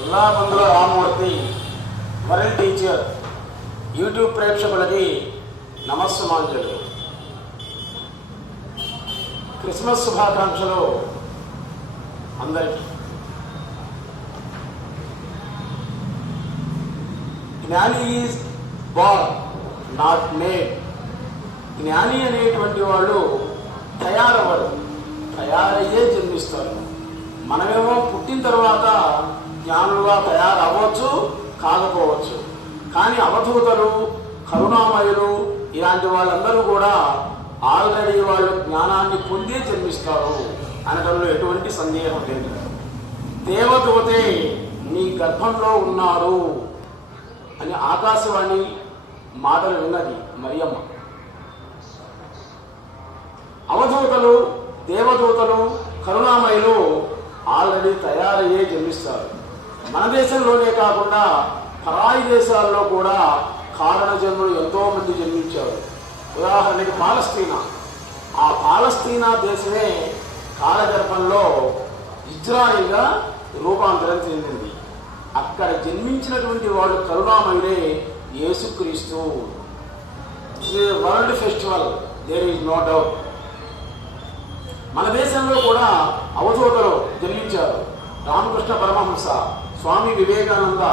ఉల్లామందుల Ramamurthy world teacher YouTube ప్రేక్షకులకి నమస్సుమాంజలు. Christmas శుభాకాంక్షలు అందరికీ. జ్ఞాని ఈజ్ బార్న్ నాట్ మేడ్. జ్ఞాని అనేటువంటి వాళ్ళు తయారవ్వరు, తయారయ్యే జన్మిస్తారు. మనమేమో పుట్టిన తర్వాత జ్ఞానులుగా తయారవ్వచ్చు, కాకపోవచ్చు. కానీ అవధూతలు, కరుణామయులు ఇలాంటి వాళ్ళందరూ కూడా ఆల్రెడీ వాళ్ళు జ్ఞానాన్ని పొందే జన్మిస్తారు అనడంలో ఎటువంటి సందేహం లేదు. దేవదూతే నీ గర్భంలో ఉన్నారు అని ఆకాశవాణి మాటలు విన్నది మరియమ్మ. అవధూతలు, దేవదూతలు, కరుణామయులు ఆల్రెడీ తయారయ్యే జన్మిస్తారు. మన దేశంలోనే కాకుండా పరాయి దేశాల్లో కూడా కారణ జన్ములు ఎంతో మంది జన్మించారు. ఉదాహరణకి పాలస్తీనా. ఆ పాలస్తీనా దేశమే కాలగర్భంలో ఇజ్రాయిల్గా రూపాంతరం చెందింది. అక్కడ జన్మించినటువంటి వాళ్ళు కరుణామయుడే యేసుక్రీస్తు. World festival, there is no doubt. మన దేశంలో కూడా అవధూతలు జన్మించారు. రామకృష్ణ పరమహంస, స్వామి వివేకానంద,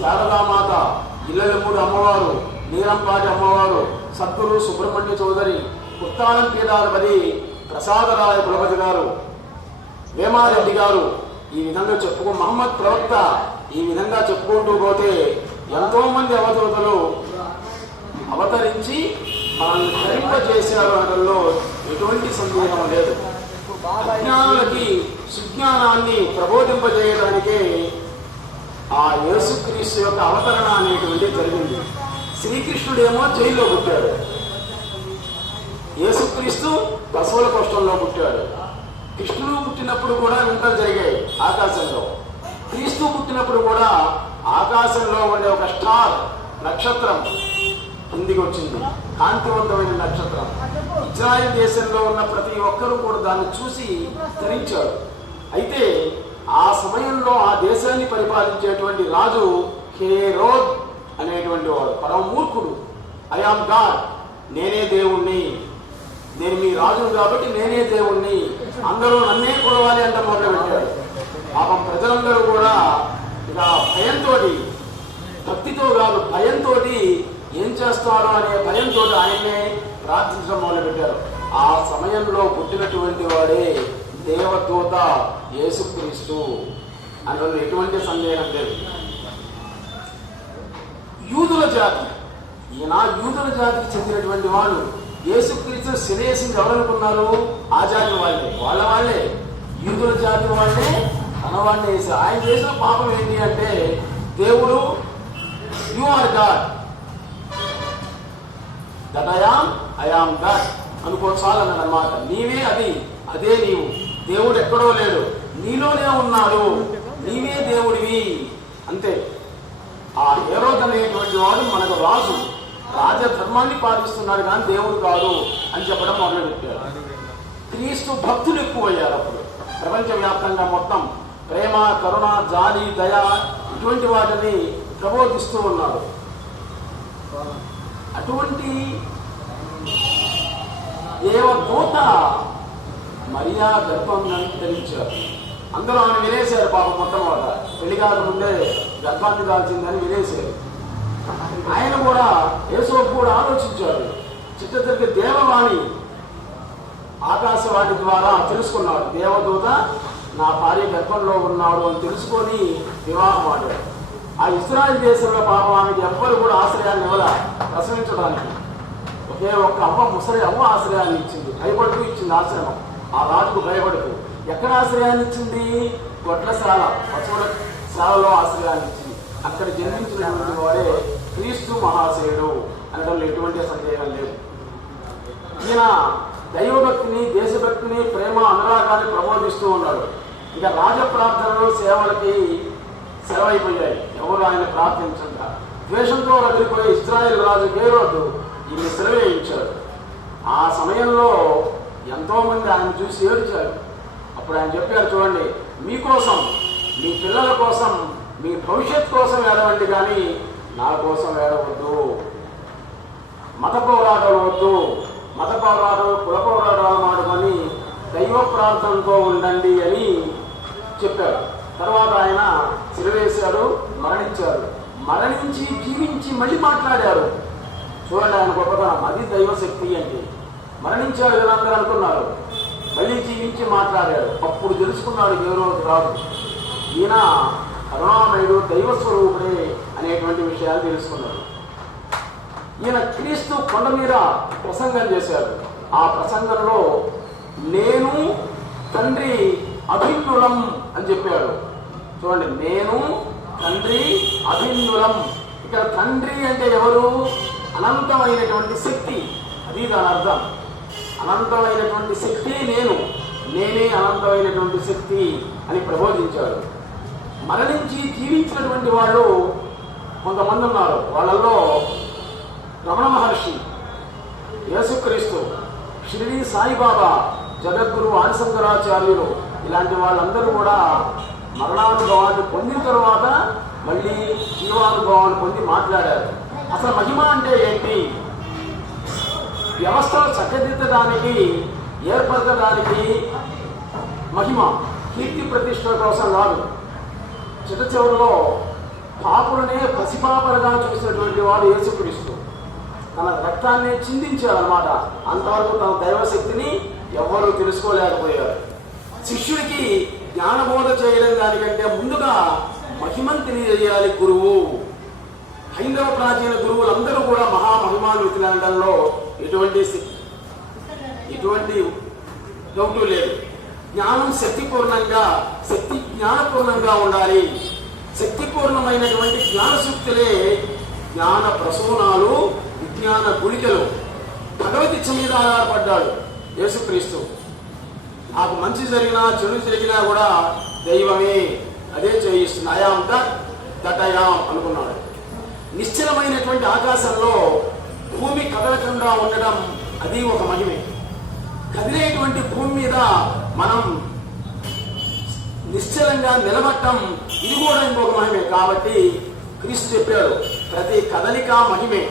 శారదామాత, ఇల్లెల్లమూడి అమ్మవారు, నీలంపాటి అమ్మవారు, సద్గురు సుబ్రహ్మణ్య చౌదరి, పుత్తాలం కేదారపతి, ప్రసాదరాయ కులపతి గారు, వేమారెడ్డి గారు, ఈ విధంగా మహమ్మద్ ప్రవక్త, ఈ విధంగా చెప్పుకుంటూ పోతే ఎంతో మంది అవధూతలు అవతరించి మనల్ని ధరింపజేశారు అనడంలో ఎటువంటి సందేహం లేదు. అజ్ఞానులకి సుజ్ఞానాన్ని ప్రబోధింపజేయడానికే ఆ యేసుక్రీస్తు యొక్క అవతరణ అనేటువంటిది జరిగింది. శ్రీకృష్ణుడేమో జైల్లో పుట్టాడు, యేసుక్రీస్తు పశువుల కోష్టంలో పుట్టాడు. కృష్ణుడు పుట్టినప్పుడు కూడా వింతలు జరిగాయి ఆకాశంలో. క్రీస్తు పుట్టినప్పుడు కూడా ఆకాశంలో ఉండే ఒక స్టార్, నక్షత్రం కిందికి వచ్చింది, కాంతివంతమైన నక్షత్రం. ఇజ్రాయెల్ దేశంలో ఉన్న ప్రతి ఒక్కరూ కూడా దాన్ని చూసి ధరించారు. అయితే ఆ సమయంలో ఆ దేశాన్ని పరిపాలించేటువంటి రాజు హేరోద్ అనేటువంటి వాడు పరమ మూర్ఖుడు. ఐ యామ్ గాడ్, నేనే దేవుణ్ణి, నేను మీ రాజును కాబట్టి నేనే దేవుణ్ణి, అందరూ నన్నే కొలవాలి అంట మొదలుపెట్టాడు. పాపం ప్రజలందరూ కూడా ఇక భయంతో, భక్తితో కాదు భయంతో ఏం చేస్తారో అనే భయంతో ఆయన్నే ప్రార్థించడం మొదలుపెట్టారు. ఆ సమయంలో పుట్టినటువంటి వాడే దేవదూత యేసుక్రీస్తు అందులో ఎటువంటి సందేహం లేదు. యూదుల జాతి, ఈయన యూదుల జాతికి చెందినటువంటి వాడు. యేసుక్రీస్తు శిరేసింది ఎవరనుకున్నారు? ఆ జాతి వాళ్ళే యూదుల జాతి వాళ్ళే తన వాడిని వేసి ఆయన చేసిన పాపం ఏంటి అంటే, దేవుడు you are God, that I am God అనుకోచాలన్నాడు అన్నమాట. నీవే అది, అదే నీవు, దేవుడు ఎక్కడో లేడు, నీలోనే ఉన్నాడు, నీవే దేవుడివి అంతే. ఆ హేరోద్ అనేటువంటి వాడు మనకు రాజు, రాజధర్మాన్ని పాటిస్తున్నాడు కానీ దేవుడు కాదు అని చెప్పడం మొదలుపెట్టారు. క్రీస్తు భక్తులు ఎక్కువయ్యారు. అప్పుడు ప్రపంచవ్యాప్తంగా మొత్తం ప్రేమ, కరుణ, జాలి, దయ ఇటువంటి వాటిని ప్రబోధిస్తూ ఉన్నారు. అటువంటి దేవదూత మరియా గర్భం ధరించారు. అందరూ ఆమె వినేశారు. పాపం మొట్టమొదట పెళ్లి కాకముందే గర్భాన్ని దాల్చిందని వినేశారు. ఆయన కూడా యేసోపు కూడా ఆలోచించారు. చిట్టతరికి దేవవాణి ఆకాశవాణి ద్వారా తెలుసుకున్నాడు. దేవదూత నా భార్య గర్భంలో ఉన్నాడు అని తెలుసుకొని వివాహం ఆడాడు. ఆ ఇశ్రాయేల్ దేశంలో పాపం ఆమెకి ఎవ్వరు కూడా ఆశ్రయాన్ని ఇవ్వాల ప్రసవించడానికి. ఒకే ఒక్క ముసలి అవ్వ ఆశ్రయాన్ని ఇచ్చింది, భయపడుతూ ఇచ్చింది ఆశ్రమం. ఆ రాజుకు భయపడుతూ ఎక్కడ ఆశ్రయాన్ని ఇచ్చింది? గొడ్లశాల, పశువుల శాలలో ఆశ్రయాన్ని ఇచ్చింది. అక్కడ జన్మించినటువంటి వాడే క్రీస్తు మహాశయుడు అనడంలో ఎటువంటి సందేహం లేదు. ఈయన దైవభక్తిని, దేశభక్తిని, ప్రేమ, అనురాగాన్ని ప్రబోధిస్తూ ఉన్నాడు. ఇక రాజ ప్రార్థనలు, సేవలకి సెలవైపోయాయి. ఎవరు ఆయన ప్రార్థించక ద్వేషంతో రగిలిపోయే ఇశ్రాయేల్ రాజు హేరోదు ఈయన సెలవేయించాడు. ఆ సమయంలో ఎంతో మంది ఆయన చూసి ఏడ్చారు. అప్పుడు ఆయన చెప్పారు, చూడండి, మీకోసం, మీ పిల్లల కోసం, మీ భవిష్యత్ కోసం ఏడవండి, కానీ నా కోసం ఏడవద్దు. మత పోరాటాలు వద్దు, మత పోరాటాలు, కుల పోరాటాలు మాడుకొని దైవ ప్రార్థనతో ఉండండి అని చెప్పారు. తర్వాత ఆయన సిలువేశారు, మరణించారు. మరణించి జీవించి మళ్ళీ మాట్లాడారు. చూడండి ఆయన గొప్పతనం, అది దైవశక్తి అంటే. మరణించాడు కదా అందరూ అనుకున్నారు, మళ్ళీ జీవించి మాట్లాడాడు. అప్పుడు తెలుసుకున్నాడు ఎవరో రాదు, ఈయన కరుణామయుడు, దైవస్వరూపుడే అనేటువంటి విషయాలు తెలుసుకున్నాడు. ఈయన క్రీస్తు కొండ మీద ప్రసంగం చేశాడు. ఆ ప్రసంగంలో నేను తండ్రి అభిన్నులం అని చెప్పాడు. చూడండి, నేను తండ్రి అభిన్నులం. ఇక్కడ తండ్రి అంటే ఎవరు? అనంతమైనటువంటి శక్తి, అది దాని అర్థం. అనంతమైనటువంటి శక్తి నేను, నేనే అనంతమైనటువంటి శక్తి అని ప్రబోధించాడు. మరణించి జీవించినటువంటి వాళ్ళు కొంతమంది ఉన్నారు. వాళ్ళల్లో రమణ మహర్షి, యేసుక్రీస్తు, షిరిడి సాయిబాబా, జగద్గురు ఆదిశంకరాచార్యులు, ఇలాంటి వాళ్ళందరూ కూడా మరణానుభవాన్ని పొందిన తర్వాత మళ్ళీ జీవానుభవాన్ని పొంది మాట్లాడారు. అసలు మహిమ అంటే ఏంటి? వ్యవస్థను చక్కదిద్దడానికి, ఏర్పరచడానికి మహిమ, కీర్తి ప్రతిష్ట కోసం కాదు. చిట్ట చివరిలో పాపులనే పసిపాపలుగా చూసినటువంటి వాడు యేసుక్రీస్తు. తన రక్తాన్ని చిందించారన్నమాట. అంతవరకు తన దైవశక్తిని ఎవ్వరూ తెలుసుకోలేకపోయారు. శిష్యుడికి జ్ఞానబోధ చేయడం దానికంటే ముందుగా మహిమను తెలియజేయాలి గురువు. హైందవ ప్రాచీన గురువులందరూ కూడా మహామహిమాన్వితులు అనడంలో ఎటువంటి డౌటు లేదు. జ్ఞానం శక్తిపూర్ణంగా, శక్తి జ్ఞానపూర్ణంగా ఉండాలి. శక్తిపూర్ణమైనటువంటి జ్ఞానశక్తులే జ్ఞాన ప్రసూనాలు, విజ్ఞాన గుళికలు. భగవద్గీత మీద ఆధారపడ్డాడు యేసుక్రీస్తు. నాకు మంచి జరిగినా చెడు జరిగినా కూడా దైవమే అదే చేయిస్తుంది. అయాం దట్ అయాం అనుకున్నాడు. నిశ్చలమైనటువంటి ఆకాశంలో భూమి కదలకుండా ఉండడం అది ఒక మహిమే. కదిలేటువంటి భూమి మీద మనం నిశ్చలంగా నిలబట్టం, ఇది కూడా ఇంకొక మహిమే. కాబట్టి క్రీస్తు చెప్పాడు, ప్రతి కదలిక మహిమే,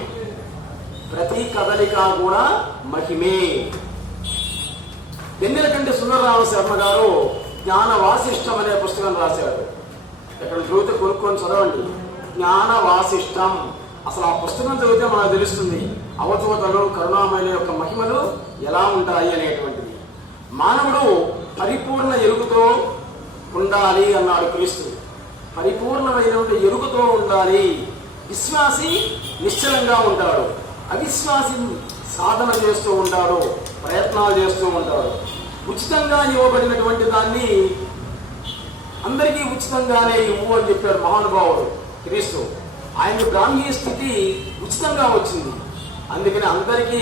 ప్రతి కదలిక కూడా మహిమే. వెన్నెలకంటి సుందరరామ శర్మ గారు జ్ఞాన వాసిష్టం అనే పుస్తకం రాశాడు. ఎక్కడ చదివితే కొనుక్కొని చదవండి. జ్ఞాన వాసిష్టం. అసలు ఆ పుస్తకం చదివితే మనకు తెలుస్తుంది అవధూతలు, కరుణామయుల యొక్క మహిమలు ఎలా ఉంటాయి అనేటువంటిది. మానవుడు పరిపూర్ణ ఎరుకతో ఉండాలి అన్నాడు క్రీస్తు. పరిపూర్ణమైనటువంటి ఎరుకతో ఉండాలి. విశ్వాసి నిశ్చలంగా ఉంటాడు, అవిశ్వాసి సాధన చేస్తూ ఉంటాడు, ప్రయత్నాలు చేస్తూ ఉంటాడు. ఉచితంగా ఇవ్వబడినటువంటి దాన్ని అందరికీ ఉచితంగానే ఇవ్వు అని చెప్పాడు మహానుభావుడు క్రీస్తు. ఆయన బ్రాహ్మీ స్థితి ఉచితంగా వచ్చింది. అందుకని అందరికీ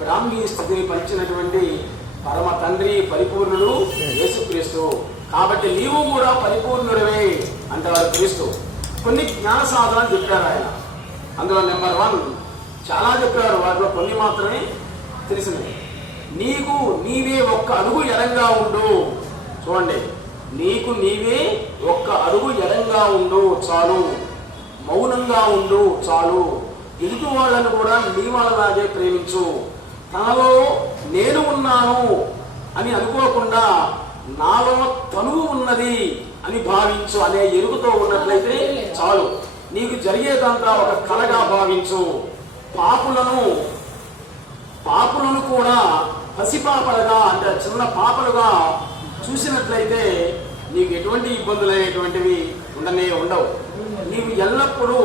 బ్రాహ్మీ స్థితిని పంచినటువంటి పరమ తండ్రి పరిపూర్ణుడు యేసుక్రీస్తు. కాబట్టి నీవు కూడా పరిపూర్ణుడివే అంటాడు క్రీస్తు. కొన్ని జ్ఞాన సాధనలు చెప్పారు ఆయన. అందులో నెంబర్ 1 చాలా చెప్పారు, వాటిలో కొన్ని మాత్రమే తెలిసినవి. నీకు నీవే ఒక్క అడుగు ఎడంగా ఉండు. చూడండి, నీకు నీవే ఒక్క అడుగు ఎడంగా ఉండు చాలు. మౌనంగా ఉండు చాలు. ఎదుటి వాళ్ళను కూడా నీ వాళ్ళలాగే ప్రేమించు. తనలో నేను ఉన్నాను అని అనుకోకుండా నాలో తనువు ఉన్నది అని భావించు అనే ఎరుకతో ఉన్నట్లయితే చాలు. నీకు జరిగేదంతా ఒక కళగా భావించు. పాపులను కూడా పసిపాపలుగా, అంటే చిన్న పాపలుగా చూసినట్లయితే నీకు ఎటువంటి ఇబ్బందులు అనేటువంటివి ఉండవు. నీవు ఎల్లప్పుడూ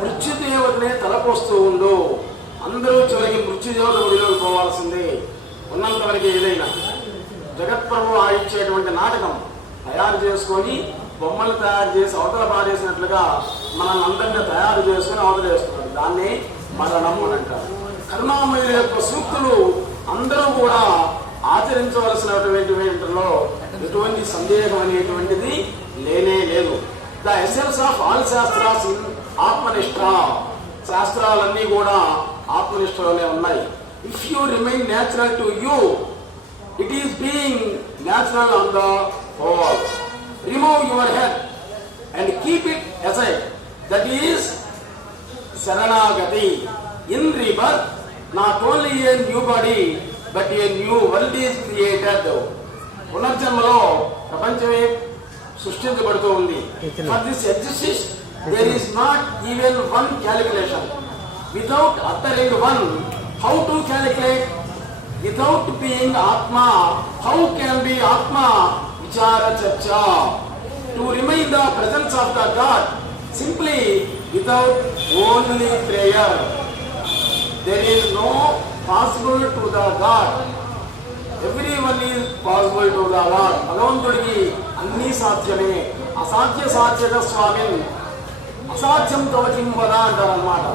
మృత్యుదేవతనే తలపోస్తూ ఉండు. అందరూ చివరికి మృత్యుదేవత ఒడిలోకి పోవాల్సిందే. ఉన్నంత వరకు ఏదైనా జగత్ప్రభు ఆడిచ్చేటువంటి నాటకం తయారు చేసుకొని, బొమ్మలు తయారు చేసి అవతల పారేసినట్లుగా మనల్ని అందరినీ తయారు చేసుకుని అవతలేస్తున్నాడు. దాన్ని మరణం అని అంటారు. కరుణామయుల యొక్క సూక్తులు అందరూ కూడా ఆచరించవలసినటువంటి వీటిలో ఎటువంటి సందేహం అనేటువంటిది లేనే లేదు. The essence of all shastras in ఆత్మనిష్ట. శాస్త్రాలన్నీ కూడా ఆత్మనిష్టలోనే ఉన్నాయి. If you remain natural to you, it is being natural on the whole. Remove your head and keep it aside. That is Saranagati. In rebirth, not only a new body, but a new world is created. పునర్జన్మలో ప్రపంచమే సృష్టించబడుతూ ఉంది. For this existence, there is not even one calculation. Without uttering one, how to calculate? Without being Atma, how can be Atma? Vichara Charcha. To remain the presence of the God, simply without only prayer. There is no possible to the God. Everyone is possible to the Lord. భగవంతుడికి అన్ని సాధ్యమే. అసాధ్య సాధ్యత స్వామిని అసాధ్యం తవకిం వద అంటారు అన్నమాట.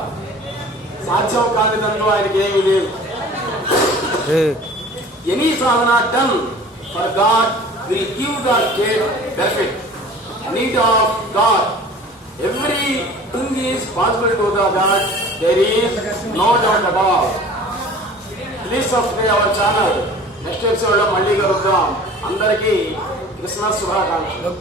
సాధ్యం కాని దాంట్లో ఆయనకి ఏమీ లేదు. Any sadhana done for God will give the state benefit. Need of God. Everything is possible to the God. There is no doubt at all. Please subscribe our channel. Next episode లో మళ్ళీ కలుద్దాం. అందరికీ Christmas శుభాకాంక్షలు.